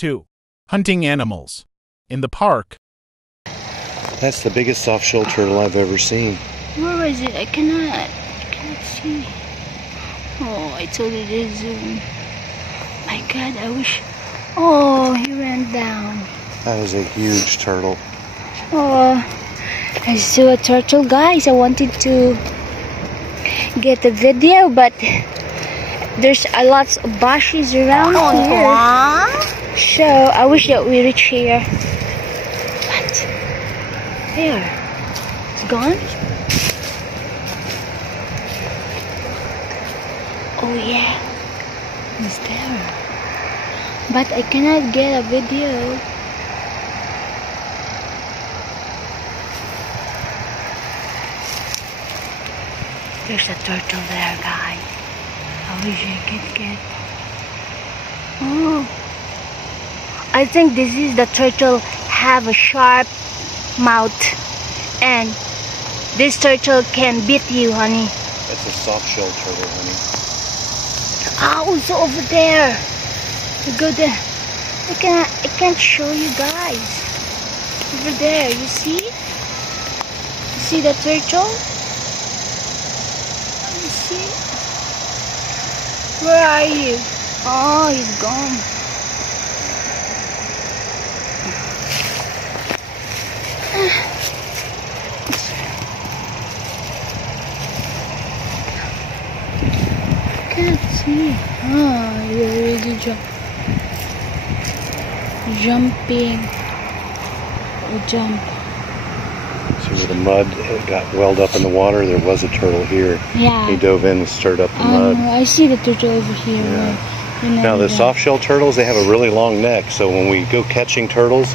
2. Hunting animals. In the park. That's the biggest soft-shell turtle I've ever seen. Where is it? I cannot see. Oh, it's already zoom. My God, I wish. Oh, he ran down. That is a huge turtle. Oh, I saw a turtle, guys. I wanted to get a video, but there's a lot of bushes around here. So I wish that we reach here. But there, it's gone. Oh yeah, it's there. But I cannot get a video. There's a turtle there, guys. I wish I could get. Oh, I think this is the turtle have a sharp mouth, and this turtle can beat you, honey. That's a soft-shell turtle, honey. Oh, it's over there. You go there. I can't show you guys. Over there, you see? You see the turtle? You see? Where are you? Oh, he's gone. Can't see. Oh, you already jumping. Jump. See where the mud got welled up in the water? There was a turtle here. Yeah. He dove in and stirred up the mud. I see the turtle over here. Yeah. Now the soft-shell turtles, they have a really long neck, so when we go catching turtles,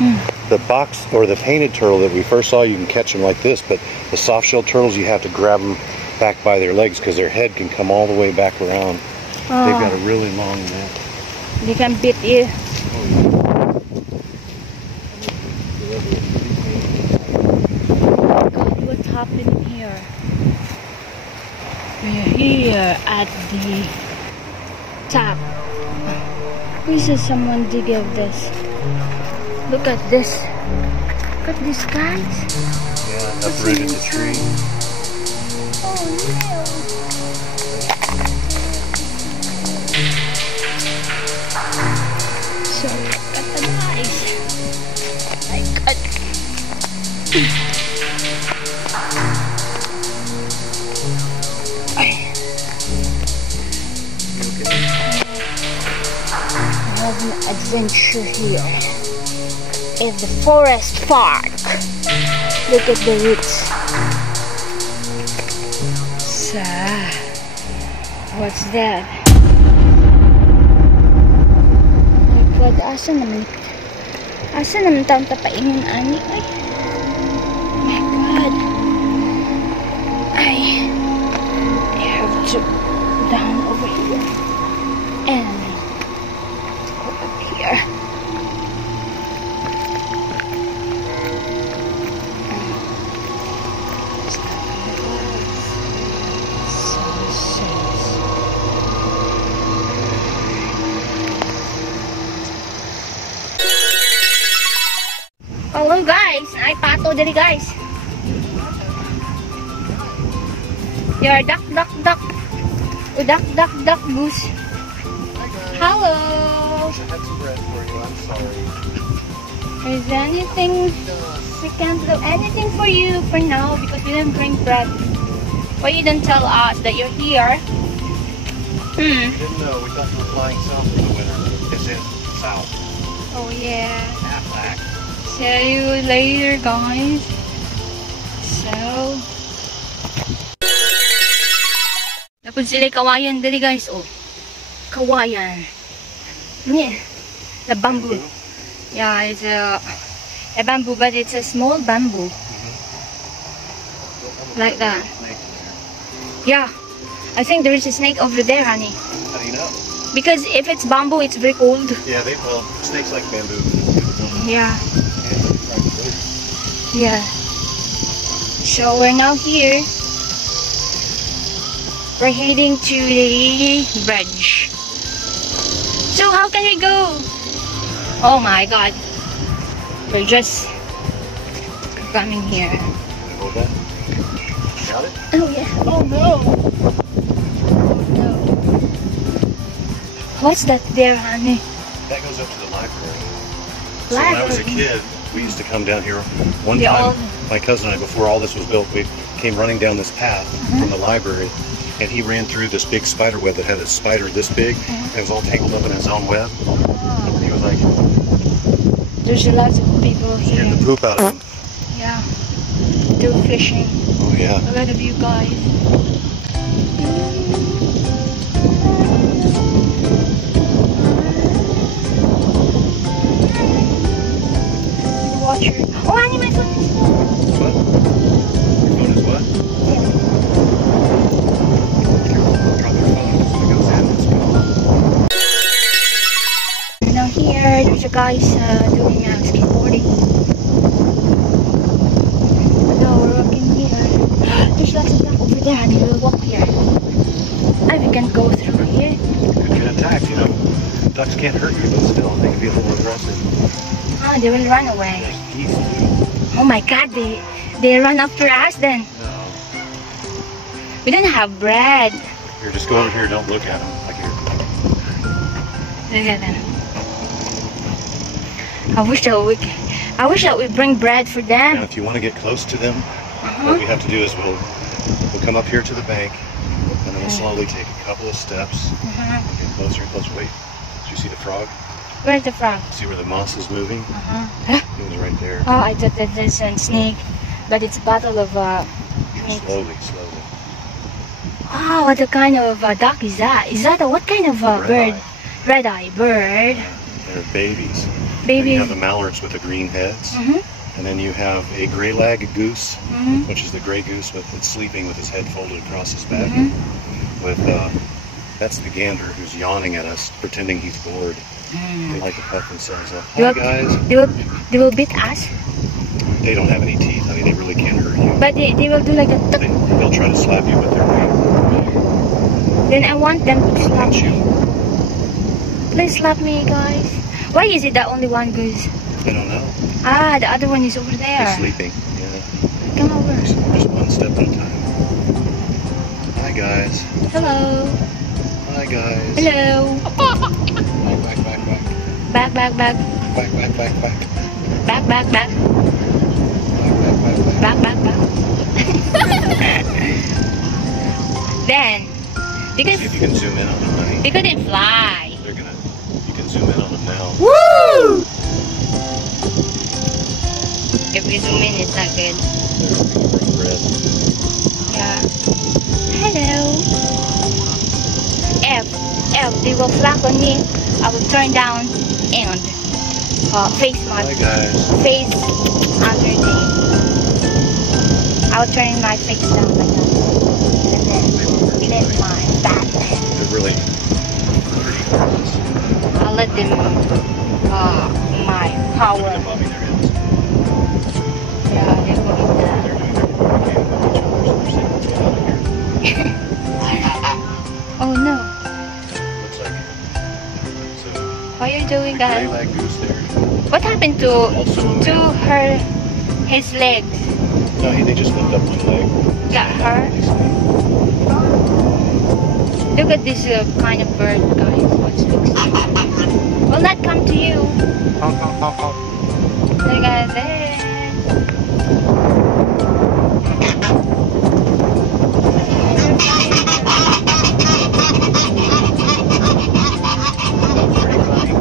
the box or the painted turtle that we first saw, you can catch them like this, but the soft-shell turtles, you have to grab them back by their legs because their head can come all the way back around. Oh. They've got a really long neck. They can beat you. God, what's happening here? We're here at the top. This is someone digging this. Look at this. Look at this, guys. Yeah, uprooted the tree. Oh no. So look at the guys. My God. I have an adventure here in the forest park. Look at the roots. So, what's that? My God, asa naman taong tapainin ani? Ay, my God. I have to down over here and go up here. Hello guys, ay pato diri guys. Your duck goose. Hello. I had some bread for you. I'm sorry. Is there anything we can't do anything for you for now because we didn't bring bread. Why you didn't tell us that you're here? We didn't know. We thought you were flying south for the winter. It's in south. Oh yeah. Half back. See you later, guys. So, napun sila kawayan dali guys. Oh, kawayan. Yeah, the bamboo. Yeah, it's a bamboo, but it's a small bamboo. Like that. Yeah, I think there is a snake over there, honey. How do you know? Because if it's bamboo, it's very cold. Yeah, snakes like bamboo. Yeah. Yeah. So we're now here. We're heading to the bridge. So how can we go? Oh my god. We're just coming here. Hold that. Got it? Oh yeah. Oh no. Oh no. What's that there, honey? That goes up to the library. So Library? when I was a kid, we used to come down here. One The time, old- my cousin and I, before all this was built, we came running down this path from the library, and he ran through this big spider web that had a spider this big, and it was all tangled up in its own web. Oh, He was like, there's a lot of people here. scared the poop out of him. Yeah. Do fishing. Oh yeah. A lot of you guys. Watcher. Oh, honey, my phone is What? Your phone is what? Drop your phone as it goes in. It's now here. There's a guys doing skateboarding. Now we're walking here. There's lots of duck over there, honey. We'll walk here. And we can go through here. Could get attacked, you know. Ducks can't hurt you, but still, they can be a little aggressive. Ah, they will run away. There's geese, too. Oh my god, they run after us then. No. We don't have bread. Here, just go over here. Don't look at them. Like here. Look at them. I wish that we bring bread for Now, them. if you want to get close to them, what we have to do is we'll come up here to the bank, and then we'll slowly take a couple of steps. Get closer and closer. Wait, do you see the frog? Where's the frog? See where the moss is moving? Huh? It was right there. Oh, I thought that there's a snake, but it's a bottle of meat. Slowly. Oh, what kind of duck is that? Is that what kind of bird? Red-eye. Red-eye bird. They're babies. Then you Baby. have the mallards with the green heads. And then you have a gray lag goose, which is the gray goose with it's sleeping with his head folded across his back. With that's the gander who's yawning at us, pretending he's bored. They like to puff themselves up. Hi guys. They will beat us, They don't have any teeth. I mean, they really can't hurt you. but they will do like a tuck. They'll try to slap you with their wing. Then I want them to slap Punch you. me. Please slap me, guys. Why is it that only one goose? I don't know. Ah, the other one is over there. They're sleeping. Yeah. Come over. Just one step at a time. Hi guys. Hello. Hi guys. Hello. Back. Back. Back. Back. Then See if you can zoom in on them, honey. they couldn't fly. You can zoom in on them now. Woo! If we zoom in, it's not good. Red. Yeah. Hello. If they will flap on me, I will turn down and face Hi my guys. face underneath. I'll turn my face down like that. And then lift my back. They're really pretty harmless. I'll let them my power. Look at them bobbing their heads. Yeah, they're going They're doing their game with each other, so they're saying, let's get out of here. Oh no. Looks like so. What are you doing, Gray guys? lag goose there. What happened to his legs? No, they just lift up one leg. Got her? Look at this kind of bird, guys. What looks like? Will not come to you. Look at that. That's pretty funny.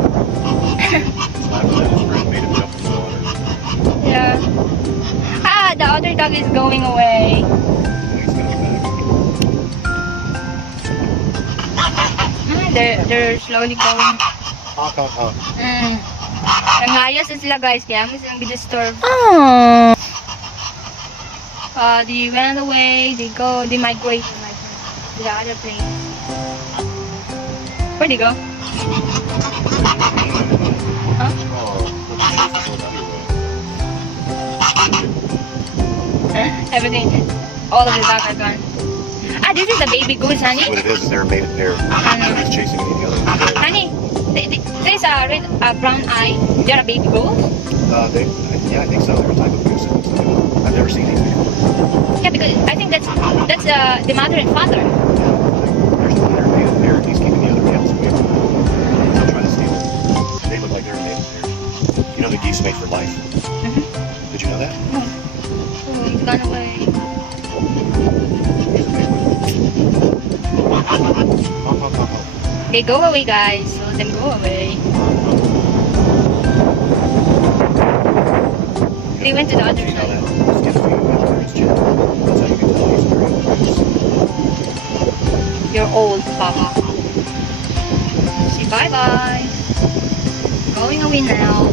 Laughing at his friend made him jump in the water. Yeah. Ah, the other dog is going away. He's coming back. They're slowly going. Honk, honk, honk. Nangayos na sila, guys, kaya mas ang disturb. They ran away, they migrate to the other place. Where'd they go? Huh? Everything, all of the dogs are gone. Ah, this is the baby goose, honey. What it is they're a mated pair. I know. They're just chasing the other. Honey, There's a red, brown eye. They're a baby goat. Yeah, I think so. They're a type of goose. I've never seen these before. Yeah, because I think that's the mother and father. There's one there. He's keeping the other males away from them. He'll try to steal them. They look like they're made. You know the geese mate for life. Mm-hmm. Did you know that? No. Oh, he's gone away. They go away, guys. Let them go away. They went to the other You know side. that? Just get a few males or his chin. That's how you can tell he's very goose. You're old, Papa. Say bye-bye. Going away now.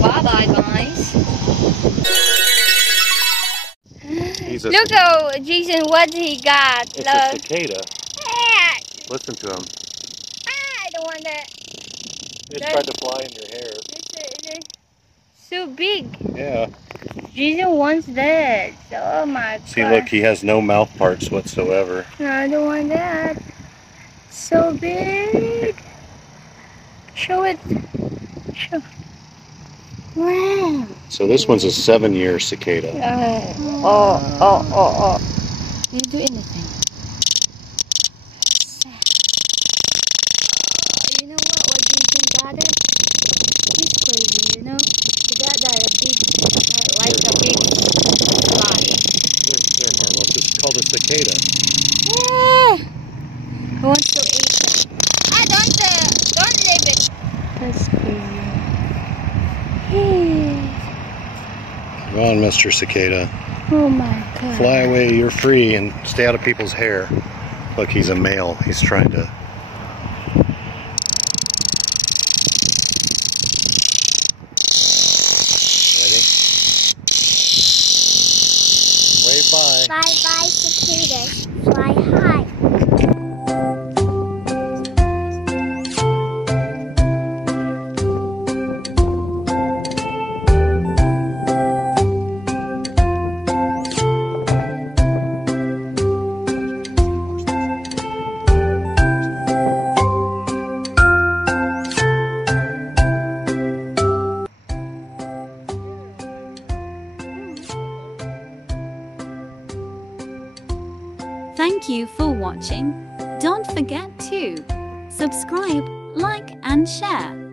Bye-bye, guys. Look how Jason, what he got. It's a cicada. Ah, Listen to him. I don't want that. It tried to fly in your hair. It's so big. Yeah. Jason wants that. Oh my god. See, look, he has no mouth parts whatsoever. No, I don't want that. So big. Show it. Show. Wow. So this one's a 7-year cicada. Oh. You do anything. You know what Jason got it? He's crazy, you know? He got that a big, like a big fly. They're harmless. It's called a cicada. Who wants to eat that? Don't leave it. That's crazy. Come on, Mr. Cicada. Oh my god. Fly away, you're free, and stay out of people's hair. Look, he's a male. He's trying to... Ready? Wave bye. Bye-bye, cicadas. Fly high. Thank you for watching. Don't forget to subscribe, like and share.